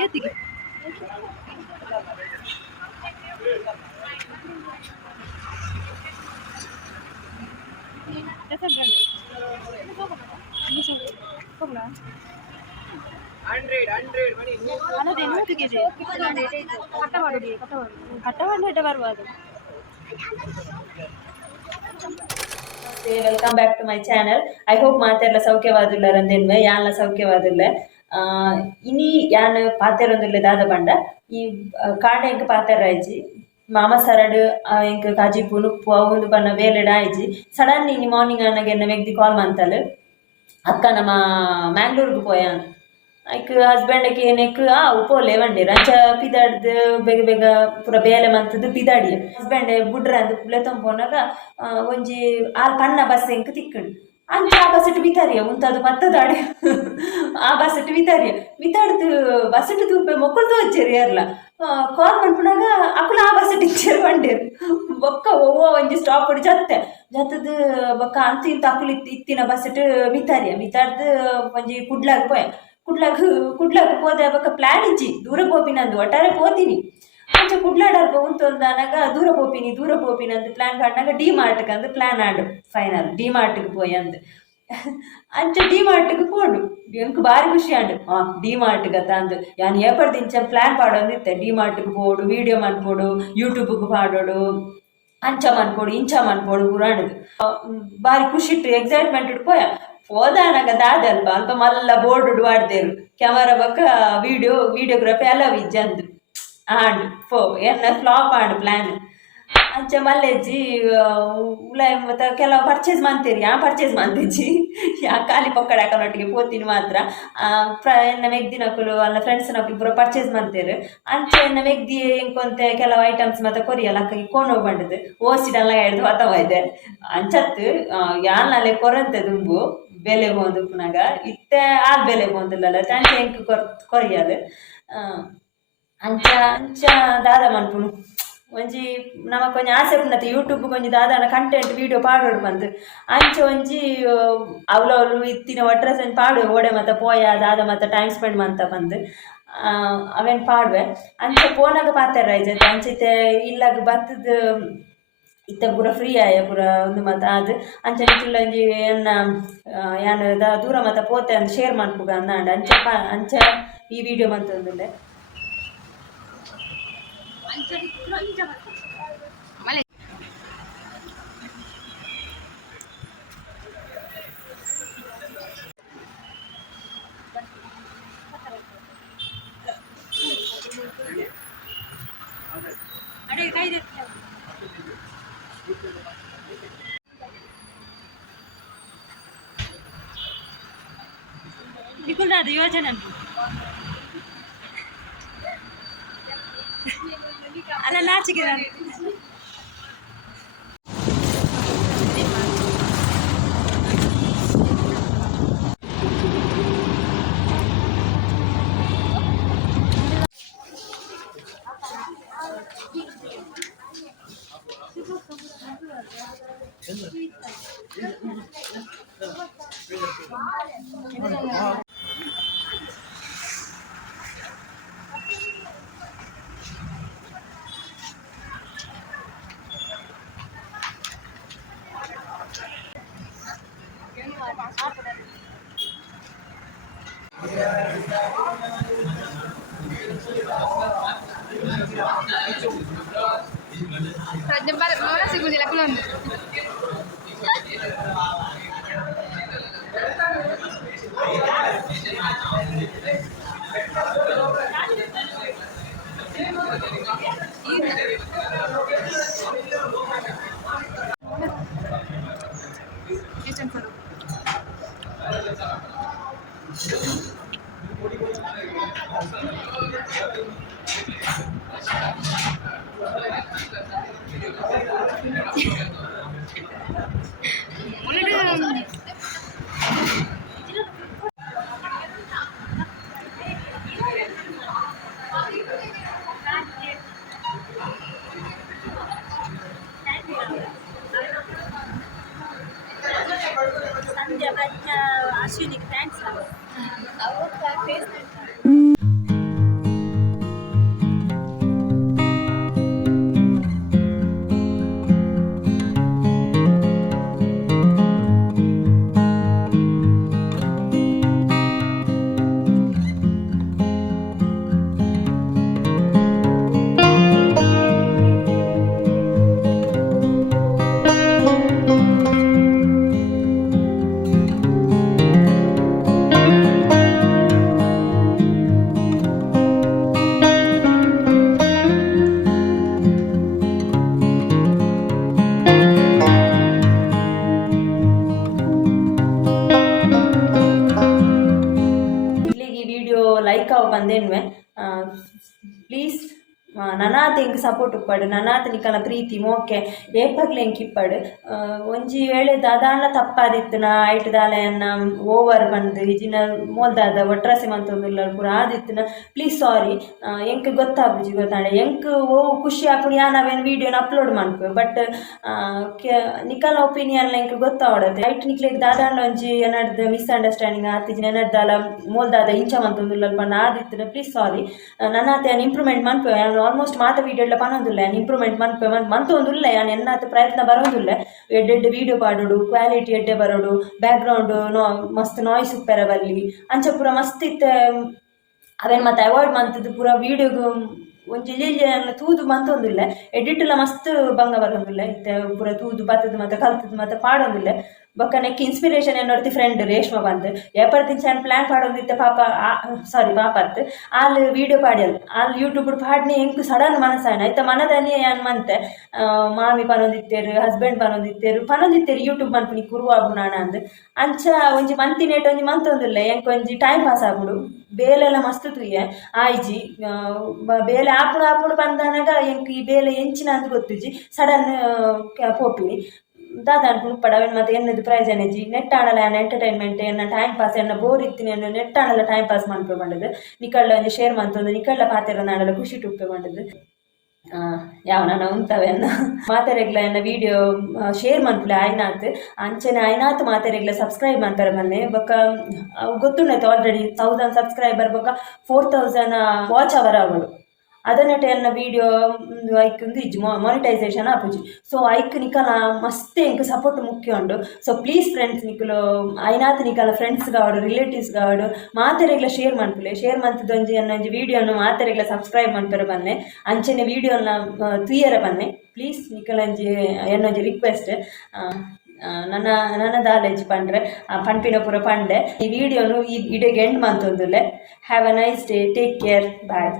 ಏತಿಗೆ ಕಟ್ಟವಾಡ ಬರ್ಬೋದು. Welcome back to my channel. I hope ಮಾತೆಲ್ಲ ಸೌಖ್ಯವಾದುಲ್ಲಾರಂದೇನ್ವೆ ಯಾನ್ಲ ಸೌಖ್ಯವಾದುಲ್ಲ. ಇನಿ ಯಾನ್ ಪಾತೆರೊಂದುಲ್ಲೆ ದಾದ ಪಂಡ ಈ ಕಾಡೆ ಎಂಕ್ ಪಾತೆರಾಯ್ಜಿ ಮಾಮ ಸರಡ್ ಎಂಕ್ ಕಾಜಿಪುನು ಅವುಂದು ಪನ್ನ ಬೇಲೆಡ ಆಯ್ಜಿ ಸಡನ್ ಇನಿ ಮಾರ್ನಿಂಗ್ ಅನ್ನಗೆ ಎನ್ನ ವ್ಯಕ್ತಿ ಕಾಲ್ ಮಂತಲ್ ಅಕ್ಕ ನಮ್ಮ ಮ್ಯಾಂಗ್ಳೂರ್ಗೆ ಪೋಯಾನ್ ಐಕ್ ಹಸ್ಬೆಂಡ್ಗೆ ನೆಕ್ ಉಪ್ಪೋಲೆ ಬಂಡೇರು ಅಂಚ ಪಿದಾಡ್ದು ಬೇಗ ಬೇಗ ಪೂರ ಬೇಲೆ ಮಂತದ್ದು ಪಿದಾಡಿ ಹಸ್ಬೆಂಡ್ ಬುಡ್ರ ಅಂದ್ ಪುಲೆ ತೊಂಪೋನಾಗ ಒಂಜಿ ಆಲ್ ಪನ್ನ ಬಸ್ ಎಂಕ್ ತಿಕ್ಕಂಡು ಅಂಚ ಆ ಬಸ್ಸಟ್ ಬಿತಾರಿಯ ಉಂತದು ಮತ್ತದಾಡೆ ಆ ಬಸ್ಸಟ್ ಬಿತಾಡ್ದು ಬಸ್ಸಟ್ ತೂಪೆ ಮೊಕ್ಕಳು ತೋಚೇರಿ ಯಾರ್ಲ ಕಾಲ್ ಮಾಡ್ಕೊಂಡಾಗ ಅಕ್ಕಳು ಆ ಬಸ್ಸಟ್ ಇಚ್ಚೇರು ಬಂಡೇರು ಬೊಕ್ಕ ಓ ಒಂಜಿ ಸ್ಟಾಪ್ ಕೊಡಿ ಜತ್ತದ ಬೊಕ್ಕ ಅಂತ ಇಂತ ಅಕ್ಕಳು ಇತ್ತಿನ ಬಸ್ಸಟ್ ಬಿತಾಡ್ದು ಒಂಜಿ ಕುಡ್ಲಾಗ ಪೋದೆ ಬೊಕ್ಕ ಪ್ಲಾನ್ ಇಜ್ಜಿ ದೂರ ಪೋಪಿನಂದು ಒಟ್ಟಾರೆ ಪೋತೀನಿ ಅಂಚ ಕುಡ್ಲಾಡಲ್ಪ ಉಂತೊಂದನಾಗ ದೂರ ಪೋಪಿನಿ ಅಂದ್ ಪ್ಲಾನ್ ಕಾಡ್ನಾಗ ಡಿ ಮಾರ್ಟ್ಗೆ ಅಂದ್ ಪ್ಲಾನ್ ಆಡು ಫೈನಲ್ ಡಿ ಮಾರ್ಟ್ಗೆ ಪೋಯ್ ಅಂದ್ ಅಂಚ ಡಿ ಮಾರ್ಟ್ಗೆ ಪೋಡು ಎಂಕ್ ಬಾರಿ ಖುಷಿ ಆಂಡು ಡಿ ಮಾರ್ಟ್ಗೆ ತಂದು ಯಾನ್ ಏಪರ್ದು ಇಂಚ ಪ್ಲಾನ್ ಪಾಡೋಂದಿತ್ತೆ ಡಿ ಮಾರ್ಟ್ಗೆ ಪೋಡು ವಿಡಿಯೋ ಮನ್ಪೋಡು ಯೂಟ್ಯೂಬ್ಗೆ ಪಾಡೋಡು ಅಂಚ ಮನ್ಪೋಡು ಇಂಚ ಮನ್ಪೋಡು ಪುರಾಣದು ಬಾರಿ ಖುಷಿ ಇಟ್ಟು ಎಕ್ಸೈಟ್ಮೆಂಟ್ ಪೋಯ ಹೋದಾನಾಗ ದಾದಲ್ಪ ಅಲ್ಪ ಮಲ್ಲ ಬೋರ್ಡ್ ವಾಡ್ದೇರು ಕ್ಯಾಮರಾ ಬಕ್ಕ ವಿಡಿಯೋಗ್ರಫಿ ಅಲವ್ ಇಜ್ಜಂದು ಆಂಡ್ ಎನ್ನ ಫ್ಲಾಪ್ ಆಂಡ್ ಪ್ಲಾನ್ ಅಂಚ ಮಲ್ಲೆಜ್ಜಿ ಉಲಾಯ್ ಮತ್ತು ಕೆಲವು ಪರ್ಚೇಸ್ ಮಂತೇಜ್ಜಿ ಯಾ ಖಾಲಿ ಪೊಕ್ಕಡೆ ಹಾಕೋನೊಟ್ಟಿಗೆ ಪೋತೀನಿ ಮಾತ್ರ ಎನ್ನ ಮೆಗ್ದಿನಕ್ಕಲು ಅಲ್ಲ ಫ್ರೆಂಡ್ಸ್ನಕ್ಕಲು ಪೂರ ಪರ್ಚೇಸ್ ಮಂತೇರು ಅಂಚ ಎನ್ನ ಮೆಗ್ದಿ ಎಂಕೊಂತೆ ಕೆಲವು ಐಟಮ್ಸ್ ಮತ್ತು ಕೊರಿಯಲ್ಲ ಅಕ್ಕಗೆ ಕೋಣು ಬಂಡದು ಓಸಿಡಲ್ಲ ಹಿಡ್ದು ಹೊತ್ತವೈದೆ ಅಂಚತ್ತು ಯಾನಲ್ಲೇ ಕೊರಂತೆ ದುಂಬು ಬೆಲೆ ಬೋಂದು ಪುನಗ ಇತ್ತೆ ಆಲ್ ಬೆಲೆ ಬೋಂದಿಲ್ಲಲ್ಲ ಅಂಚ ಎಂಕ್ ಕೊರಿಯದು ಅಂಚ ದಾದ ಮನ್ಪುನು ಒಂಜಿ ನಮಕ್ ಒಂಜಿ ಆಸೆ ಉಂಡತೆ ಯೂಟ್ಯೂಬ್ ಒಂಜಿ ದಾದಾನ ಕಂಟೆಂಟ್ ವಿಡಿಯೋ ಪಾಡೋಡು ಬಂದು ಅಂಚ ಒಂಜಿ ಅವಳು ಇತ್ತಿನ ಒಟ್ರಸ್ ಪಾಡುವೆ ಓಡೆ ಮತ್ತ ಪೋಯ ದಾದ ಮತ್ತ ಟೈಮ್ ಸ್ಪೆಂಡ್ ಮಂತ ಬಂದು ಅವೇನು ಪಾಡುವೆ ಅಂಚ ಪೋನಾಗ ಪಾತಾರ ಅಂಚಿತೆ ಇಲ್ಲಾಗ ಬತ್ತದ ಇತ್ತ ಪೂರ ಫ್ರೀ ಆಯ ಪೂರ ಒಂದು ಮತ್ತು ಅದು ಅಂಚ ನಿಚ್ಚುಲ್ಲ ಒಂಜಿ ಎನ್ನ ಯಾನು ದೂರ ಮತ್ತು ಪೋತೆ ಅಂತ ಶೇರ್ ಮಾಡ್ಪುಗ ಅಂದಾಂಡ ಅಂಚ ಈ ವಿಡಿಯೋ ಮಂತಂದುಂಡೆ ನಿಕುಲ್ದಾದ ಯೋಜನೆ ಅಲ್ಲ ನಾಚಿಕೆ Jembat mana sih gue dilakukan? ಅಶ್ವಿನಿಗೆ ಥ್ಯಾಂಕ್ಸ್. ವಿಡಿಯೋ ಲೈಕ್ ಅವ ಬಂದೇನ್ವೆ ಪ್ಲೀಸ್ ನನಾತ್ ಎಂಕ್ ಸಪೋರ್ಟ್ ಉಪ್ಪಡು ನನಾತ್ ನಿಕಲ ಪ್ರೀತಿ ಮೋಕೆ ಏಪಗ್ಲೆ ಎಂಕ್ ಇಪ್ಪಡು ಒಂಜಿ ವೇಳೆ ದಾದಾಂಡ್ಲ ತಪ್ಪಾದಿತ್ತುನ ಐಟ್ ದಾಲೆಯನ್ನ ಓವರ್ ಬಂದು ಇಜಿನ ಮೋಲ್ದಾದ ಒಟ್ರಾಸಿ ಮಂತೊಂದುಲ್ಲ ಪೂರ ಆದಿತ್ತುನ ಪ್ಲೀಸ್ ಸಾರಿ ಎಂಕ್ ಗೊತ್ತಾಪುಜಿ ಗೊತ್ತಾಂಡೆ ಎಂಕ್ ಓ ಖುಷಿ ಆಪುಡು ಯಾ ನಾವೇನು ವೀಡಿಯೋನ ಅಪ್ಲೋಡ್ ಮಾಡ್ಕೊ ಬಟ್ ನಿಕಲ ಒಪಿನಿಯನ್ ಎಂಕ್ ಗೊತ್ತಾವಡತೆ ಐಟ್ ನಿಕ್ಲೆಗ್ ದಾದಾಂಡ್ಲ ಒಂಜಿ ಏನಡ್ದು ಮಿಸ್ಅಂಡರ್ಸ್ಟ್ಯಾಂಡಿಂಗ್ ಆತಿಜಿನ ಏನಡ್ದಾಲ ಮೋಲ್ದಾದ ಇಂಚ ಮಂತೊಂದುಲ್ಲ ಪಂಡ ಆದಿತ್ತುನ ಪ್ಲೀಸ್ ಸಾರಿ ನನ್ನಾತ ಏನು ಇಂಪ್ರೂವ್ಮೆಂಟ್ ಮಾಡ್ಕೊ ಆಲ್ಮೋಸ್ಟ್ ಮಾತ ವೀಡಿಯೋಲ್ಲ ಪನೊಂದುಲ್ಲ ಇಂಪ್ರೂವ್ಮೆಂಟ್ ಮಂತೊಂದುಲ್ಲ ಯಾನ್ ಎನ್ನಾತ ಪ್ರಯತ್ನ ಬರೋಂದುಲ್ಲ ಎಡ್ಡೆಡ್ಡೆ ವೀಡಿಯೋ ಪಾಡೋಡು ಕ್ವಾಲಿಟಿ ಎಡ್ಡೆ ಬರೋಡು ಬ್ಯಾಕ್ಗ್ರೌಂಡ್ ಮಸ್ತ್ ನಾಯ್ಸ್ ಉಪ್ಪೆರ ಬಲ್ಲಿ ಅಂಚ ಪೂರ ಮಸ್ತ್ ಇತ್ತೆ ಅವೇನು ಮತ್ತೆ ಅವಾಯ್ಡ್ ಮಂತದ್ದು ಪೂರ ವೀಡಿಯೋಗು ಒಂಜಿ ಇಲ್ಲಿಯಲ್ಲಿ ತೂದು ಮಂತೊಂದುಲ್ಲ ಎಡಿಟ್ಲ ಮಸ್ತ್ ಭಂಗ ಬರೋಂದುಲ್ಲ ಇತ್ತೆ ಪೂರ ತೂದು ಬತ್ತದು ಮತ್ತೆ ಕಲ್ತದ್ದು ಮತ್ತೆ ಪಾಡೊಂದುಲ್ಲ ಬೊಕ್ಕ ನೆಕ್ ಇನ್ಸ್ಪಿರೇಷನ್ ಏನೋರ್ತಿ ಫ್ರೆಂಡ್ ರೇಷ್ಮಾ ಬಂದು ಏಪರ್ತಿನ ಚಾನ್ ಪ್ಲಾನ್ ಪಾಡೊಂದಿತ್ತೆ ಪಾಪ ಪಾಪತ್ ಆಲ್ ವೀಡಿಯೋ ಪಾಡ್ಯಲ್ ಆಲ್ ಯೂಟ್ಯೂಬ್ ಪಾಡ್ನೆ ಎಂಕ್ ಸಡನ್ ಮನಸ್ಸಾಯನ ಐತ ಮನದನಿ ಏನ್ ಮಂತೆ ಮಾಮಿ ಪನೊಂದಿತ್ತೇರು ಹಸ್ಬೆಂಡ್ ಪನೊಂದಿತ್ತೇರು ಯೂಟ್ಯೂಬ್ ಮನ್ಪುನಿ ಕುರುವಾಗು ನಾಣ ಅಂದ್ ಅಂಚ ಒಂಜಿ ಮಂತಿನೇಟ್ ಒಂಜಿ ಮಂತೊಂದುಲ್ಲ ಎಂಕ್ ಒಂಜಿ ಟೈಮ್ ಪಾಸ್ ಆಗ್ಬಿಡು ಬೇಲೆಲ್ಲ ಮಸ್ತ್ ತುಯ್ಯ ಆಯ್ಜಿ ಬೇಲೆ ಆಪುಡು ಬಂದನಾಗ ಎಂಕ್ ಈ ಬೇಲೆ ಎಂಚಿನ ಅಂತ ಗೊತ್ತುಜಿ ಸಡನ್ ಪೋಪಿನಿ ದಾದ ಅನ್ಕೊಂಡು ಪಡವೇನು ಮತ್ತೆ ಎನ್ನದು ಪ್ರಯೋಜನ ಜಿ ನೆಟ್ ಆಡಲ್ಲ ಎಂಟರ್ಟೈನ್ಮೆಂಟ್ ಎನ್ನ ಟೈಮ್ ಪಾಸ್ ಎನ್ನ ಬೋರ್ ಇತ್ತಿನ ನೆಟ್ ಆಡಲ್ಲ ಟೈಮ್ ಪಾಸ್ ಮಾಡ್ಕೊ ಬಂಡದು ನಿಕಳ್ಳ ಒಂದು ಶೇರ್ ಮಂತೊಂದು ನಿಕಳ್ಳ ಪಾತೆರ ನಾಡಲ್ಲ ಖುಷಿ ಟುಪ್ಪೆ ಬಂಡದು ಯಾವನ ಉಂತವೆ ಅನ್ನ ಮಾತೆರೆಗ್ಲ ಎನ್ನ ವಿಡಿಯೋ ಶೇರ್ ಮನ್ಪುಲೆ ಆಯ್ನಾತ್ ಅಂಚನೆ ಆಯ್ನಾತ್ ಮಾತೆರೆಗ್ಲ ಸಬ್ಸ್ಕ್ರೈಬ್ ಮಾಡ್ತಾರೆ ಬನ್ನೆ ಬೊಕ್ಕ ಗೊತ್ತುಂಡೈತೆ ಆಲ್ರೆಡಿ 1000 ಸಬ್ಸ್ಕ್ರೈಬರ್ ಬೊಕ್ಕ 4000 ವಾಚ್ ಅವರ್ ಅವಳು ಅದನ್ನಟೆ ಎನ್ನ ವೀಡಿಯೋ ಐಕ್ ಇಜ್ಜಿ ಮಾನಿಟೈಸೇಷನ್ ಆಪುಜಿ ಸೊ ಐಕ್ ನಿಕಲ ಮಸ್ತ್ ಎಂಕ್ ಸಪೋರ್ಟ್ ಮುಖ್ಯ ಉಂಡು ಸೊ ಪ್ಲೀಸ್ ಫ್ರೆಂಡ್ಸ್ ನಿಕಲು ಐನಾತ್ ನಿಕಲ ಫ್ರೆಂಡ್ಸ್ ಗಾವಡು ರಿಲೇಟಿವ್ಸ್ ಗಾವಡು ಮಾತೆರೆಗ್ಲ ಶೇರ್ ಮನ್ಪುಲೆ ಶೇರ್ ಮಂತದೊಂಜಿ ಎನ್ನೊಂಜಿ ವೀಡಿಯೋನು ಮಾತೆರೆಗ್ಲ ಸಬ್ಸ್ಕ್ರೈಬ್ ಮನ್ಪರೆ ಬನ್ನೆ ಅಂಚನೆ ವೀಡಿಯೋನ ತುಯ್ಯರ ಬನ್ನೆ ಪ್ಲೀಸ್ ನಿಕಲಂಜಿ ಎನ್ನೊಂಜಿ ರಿಕ್ವೆಸ್ಟ್ ನನ್ನ ದಾಲೇಜ್ ಪಂಡ್ರೆ ಪಂಪಿನ ಪೂರ ಪಂಡೆ ಈ ವಿಡಿಯೋನು ಇಡೆಗೆ ಎಂಡ್ ಮಂತೊಂದುಲ್ಲೆ have a nice day take care bye